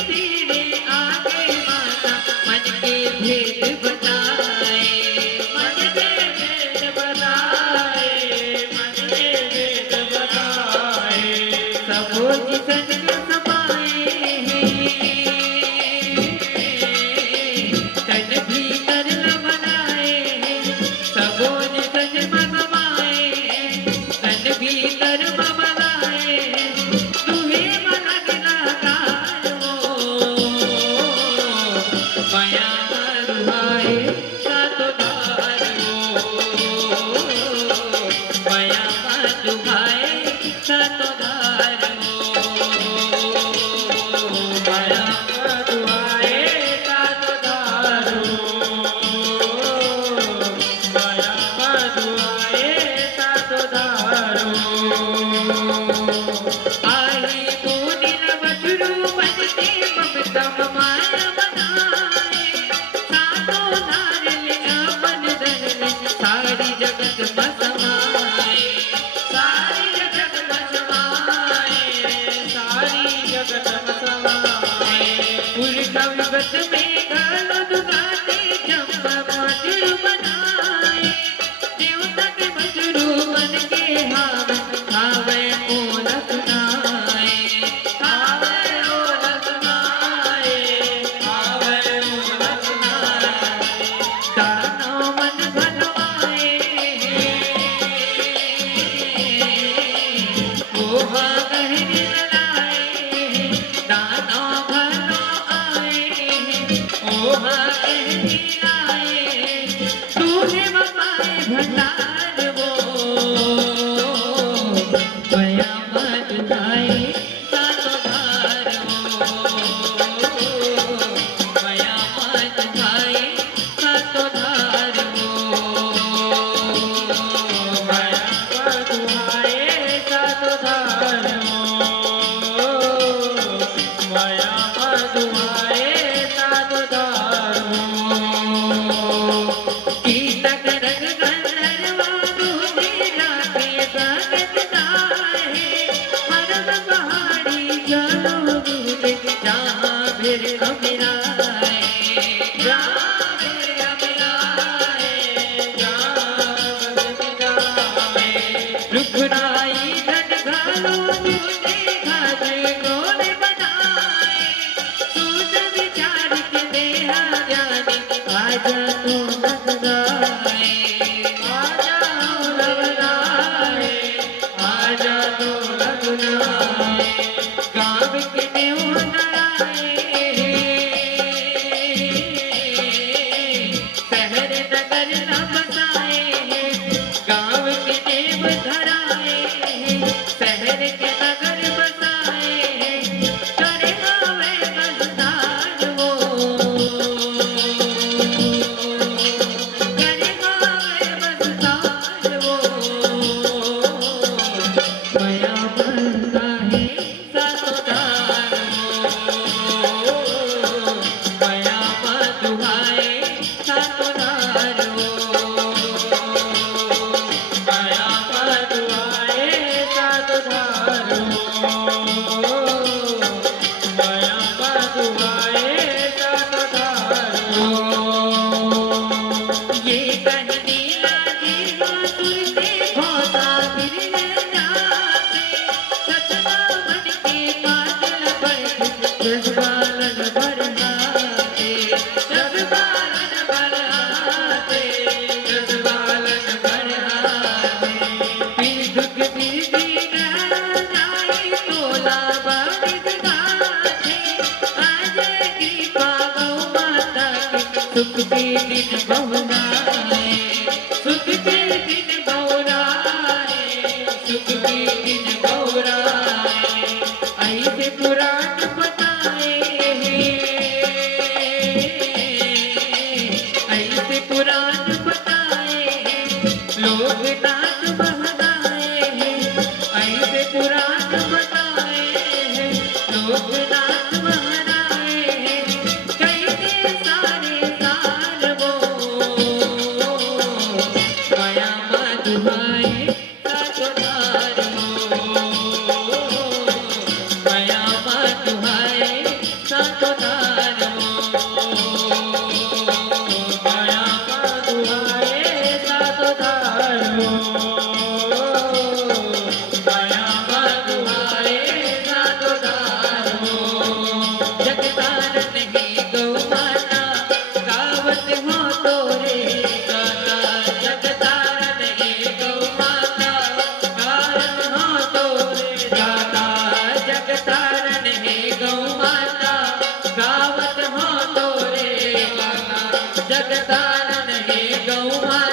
तेरे आगे माता मन के भेद बताए, मन के भेद बताए, मन के भेद बताए। सबो जिसन के समाए तन भीतर न बनाए, सबो जिसन में समाए तन भीतर न बनाए, तुहे मन निराकार हो माया मरुआए सातो दार हो, माया मरुआए सातो दार हो, माया मधुआए सातो दारो, माया मधुआए सातो दारो। आई मोनी नवचुरु बनते ममता माया बनाए, सातो दार ले अपन धन सारी जगत बसमाए, सारी जगत बसमाए, सारी जगत बसमाए। पुरखा विपत में गालो दुगाते चंपा मधुर बनाए, देवता के मधुरु बन के हावे ओल सुनाए, आवे ओल सुनाए, आवे ओल सुनाए। दानो मन भलवाए, ओहा गहरी ललाए, दानो भलो आए, ओहा गहरी लाए, तूने बपाए भंडार वो माया मधुआए सातो दार हो, माया मधुआए सातो दार हो, माया मधुआए सातो दारो, माया मधुआए सातो दारो। कीटक रंग गंधर्वा दूधे लागे स्वागत गाए, मरद पहाड़ी चलो दूधे जहाँ फिर अमिराए, जहाँ फिर अमिराए, जहाँ अमिराए। रुखराई धन घालो दूधे घाटे गोले बनाए, सूझ विचार के देहा जाने आजा तू नग गाए, आजा लगनाए, आजा तो लगनाए। गाँव के नेव नराए, शहर नगर न बसाए, गाँव के नेव धराए, शहर के नगर बसाए, करे गावे बलदार वो, करे गावे बलदार वो, माया बनता है सातो दार हो, माया मधुआए सातो दार हो, माया मधुआए सातो दारो, माया मधुआए सातो दारो। ये कहने लागे मातुर से भौता फिर जाते, सतना मन के बादल पर जज्बालन भरमाते, जज्बालन भरमाते, जज्बालन भरमाते, फिर दुख फिर दीना जाए तोला बारिश गाते, आज कृपा गौ माता की सुख के दिन बहुराए, सुख के दिन बहुराए, सुख के दिन बहुराए, ऐसे पुराण बताए, ऐसे पुराण बताए, लोग नाच बहनाए, ऐसे पुराण बताए, लोग नाच बहनाए, कई सारे साल वो माया मधुआए सातो दार हो। नौमा